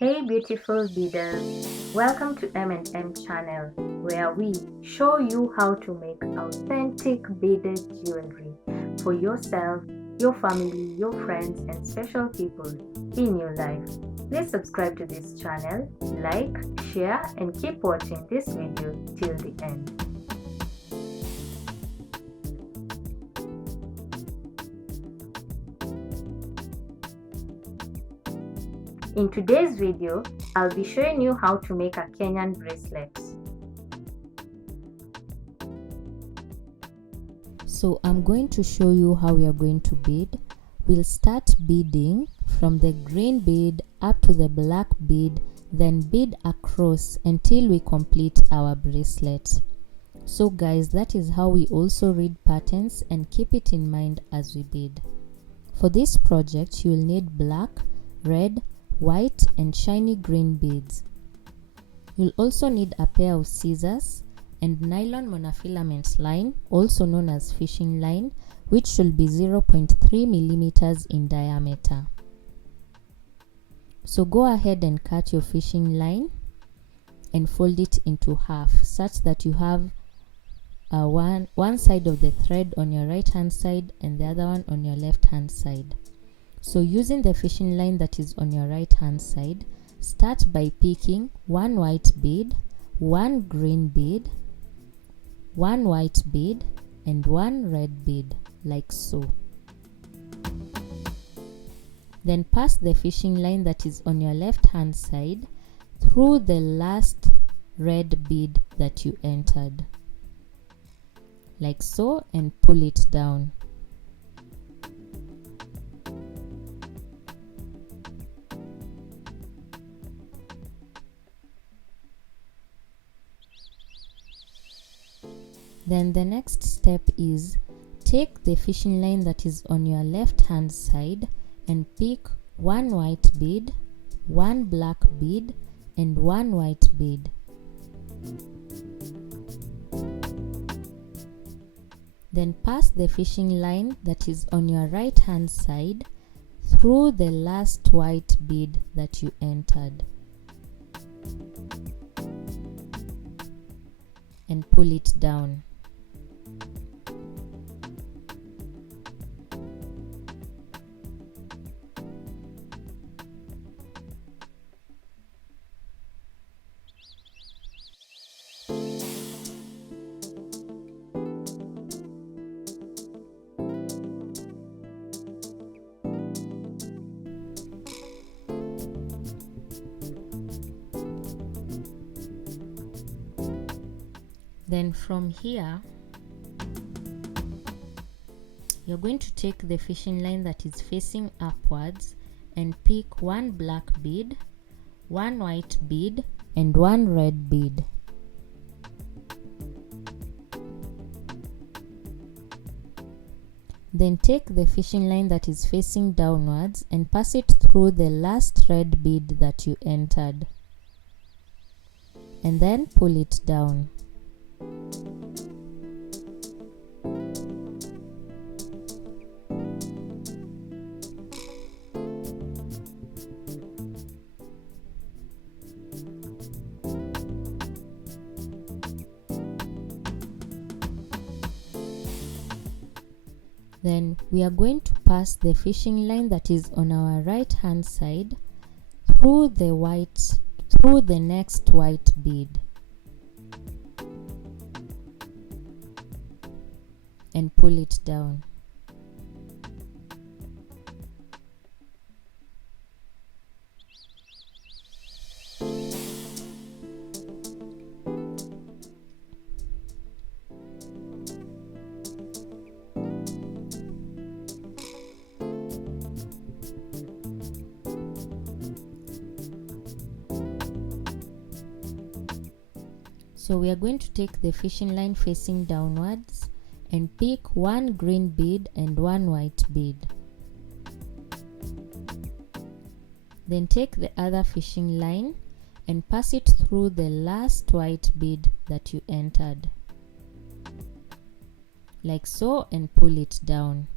Hey beautiful beaders, welcome to M&M channel where we show you how to make authentic beaded jewelry for yourself, your family, your friends and special people in your life. Please subscribe to this channel, like, share and keep watching this video till the end. In today's video, I'll be showing you how to make a Kenyan bracelet. So I'm going to show you how we are going to bead. We'll start beading from the green bead up to the black bead, then bead across until we complete our bracelet. So guys, that is how we also read patterns and keep it in mind as we bead. For this project, you'll need black, red, white and shiny green beads. You'll also need a pair of scissors and nylon monofilament line, also known as fishing line, which should be 0.3 millimeters in diameter. So go ahead and cut your fishing line and fold it into half such that you have one side of the thread on your right hand side and the other one on your left hand side. So using the fishing line that is on your right hand side, start by picking one white bead, one green bead, one white bead and one red bead, like so. Then pass the fishing line that is on your left hand side through the last red bead that you entered, like so, and pull it down. Then the next step is take the fishing line that is on your left hand side and pick one white bead, one black bead and one white bead. Then pass the fishing line that is on your right hand side through the last white bead that you entered and pull it down. Then from here, you're going to take the fishing line that is facing upwards and pick one black bead, one white bead and one red bead. Then take the fishing line that is facing downwards and pass it through the last red bead that you entered, and then pull it down. Then we are going to pass the fishing line that is on our right hand side through the next white bead and pull it down. So we are going to take the fishing line facing downwards and pick one green bead and one white bead. Then take the other fishing line and pass it through the last white bead that you entered, like so, and pull it down.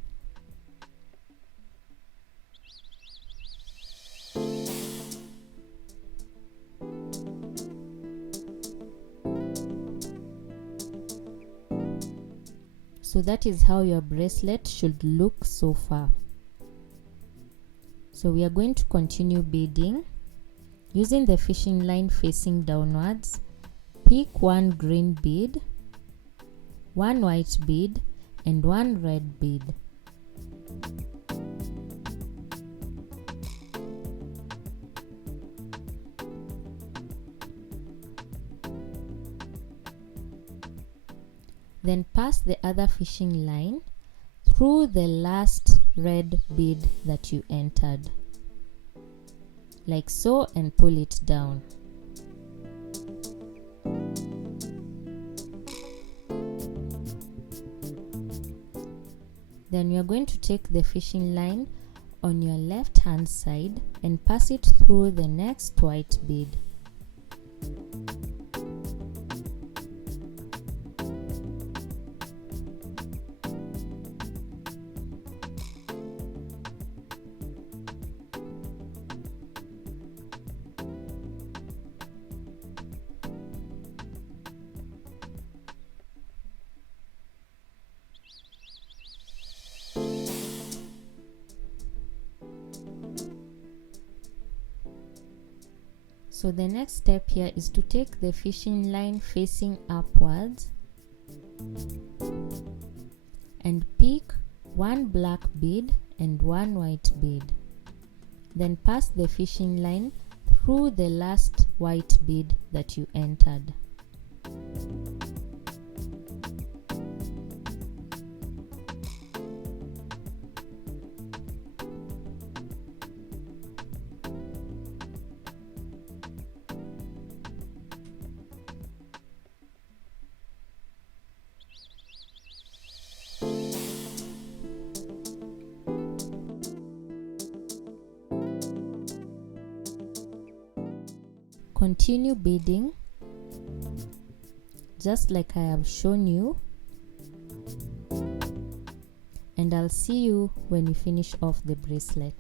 So that is how your bracelet should look so far. So we are going to continue beading using the fishing line facing downwards. Pick one green bead, one white bead, and one red bead. Then pass the other fishing line through the last red bead that you entered, like so, and pull it down. Then you are going to take the fishing line on your left hand side and pass it through the next white bead. So the next step here is to take the fishing line facing upwards and pick one black bead and one white bead. Then pass the fishing line through the last white bead that you entered. Continue beading just like I have shown you, and I'll see you when you finish off the bracelet.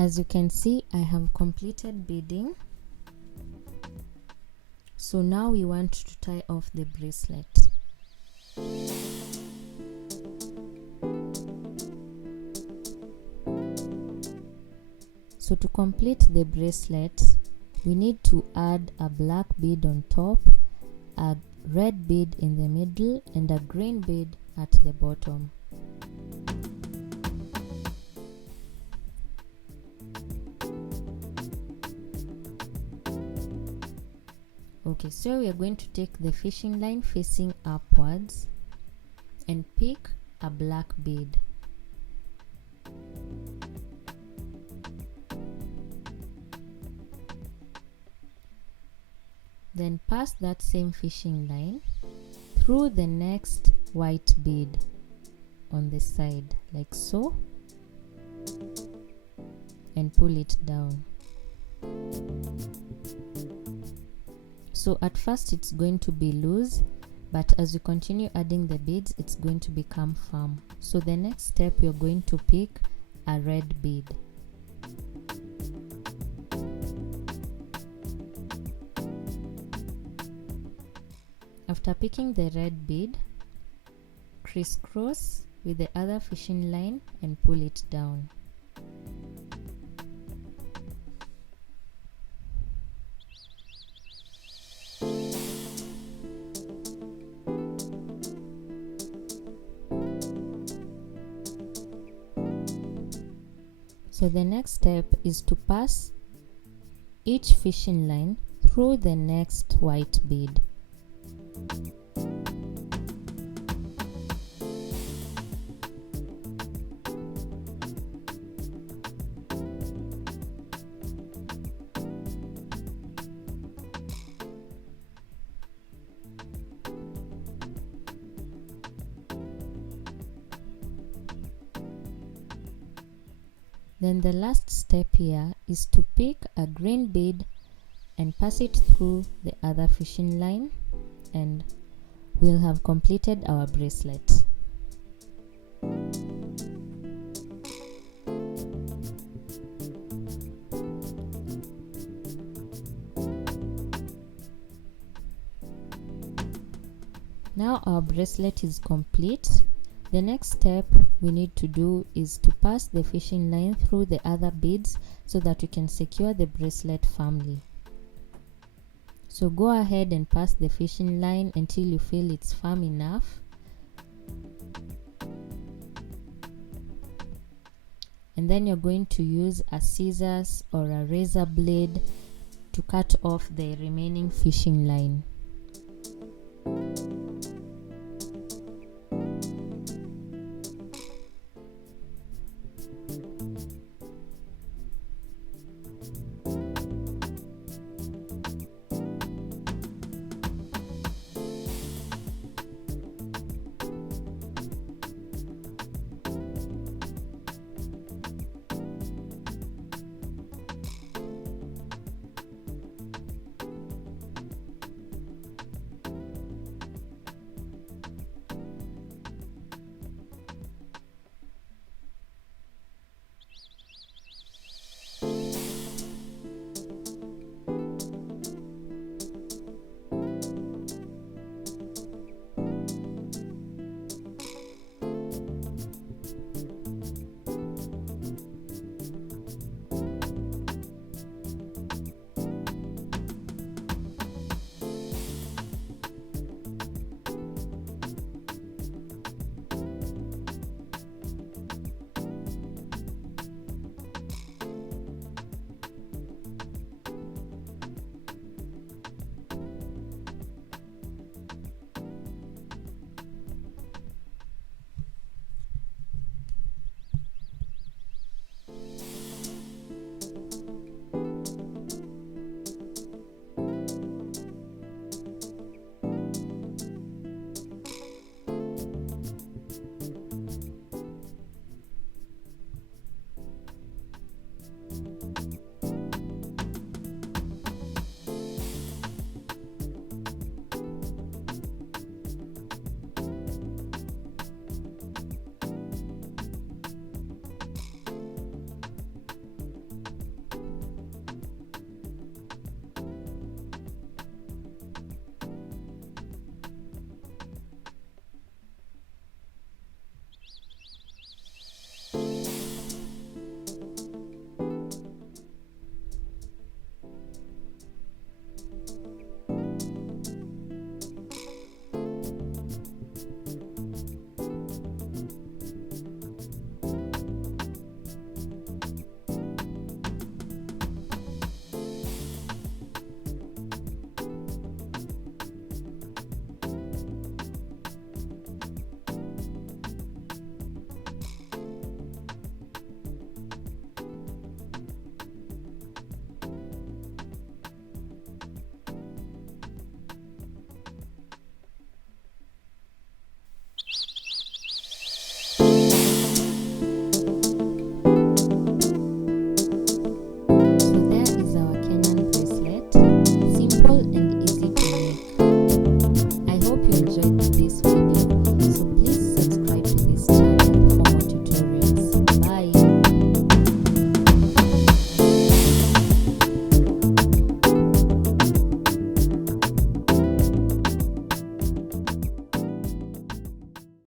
As you can see, I have completed beading. So now we want to tie off the bracelet. So to complete the bracelet, we need to add a black bead on top, a red bead in the middle, and a green bead at the bottom. Okay, so we are going to take the fishing line facing upwards and pick a black bead. Then pass that same fishing line through the next white bead on the side, like so, and pull it down. So at first it's going to be loose, but as you continue adding the beads, it's going to become firm. So the next step, you're going to pick a red bead. After picking the red bead, crisscross with the other fishing line and pull it down. So the next step is to pass each fishing line through the next white bead. Then the last step here is to pick a green bead and pass it through the other fishing line, and we'll have completed our bracelet. Now our bracelet is complete. The next step we need to do is to pass the fishing line through the other beads so that we can secure the bracelet firmly. So go ahead and pass the fishing line until you feel it's firm enough. And then you're going to use a scissors or a razor blade to cut off the remaining fishing line.